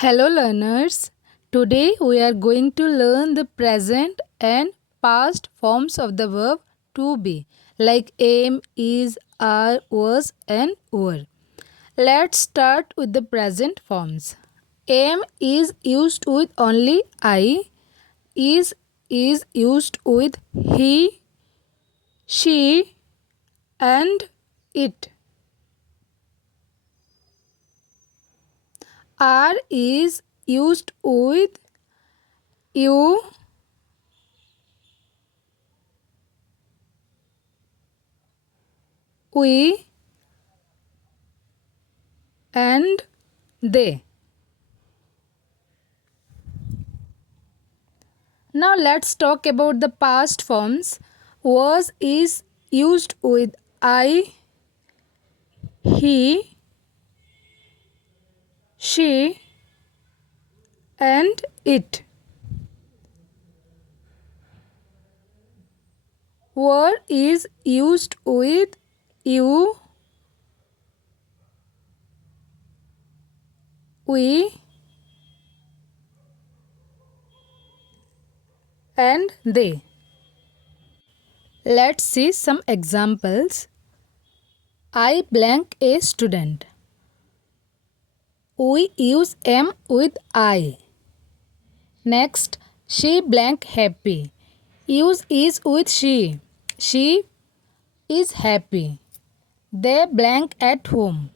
Hello learners, today we are going to learn the present and past forms of the verb to be like am, is, are, was and were. Let's start with the present forms. Am is used with only I, is used with he, she and it. Are is used with you, we and they. Now let's talk about the past forms. Was is used with I, he, she and it. Were is used with you, we and they. Let's see some examples. I blank a student. We use am with I. Next, she blank happy. Use is with she. She is happy. They blank at home.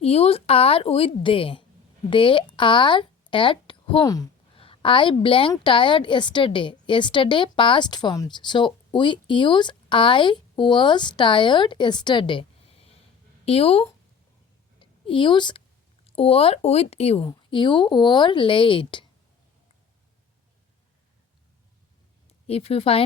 Use are with they. They are at home. I blank tired yesterday. Yesterday past forms. So we use I was tired yesterday. You use were with you. You were late. If you find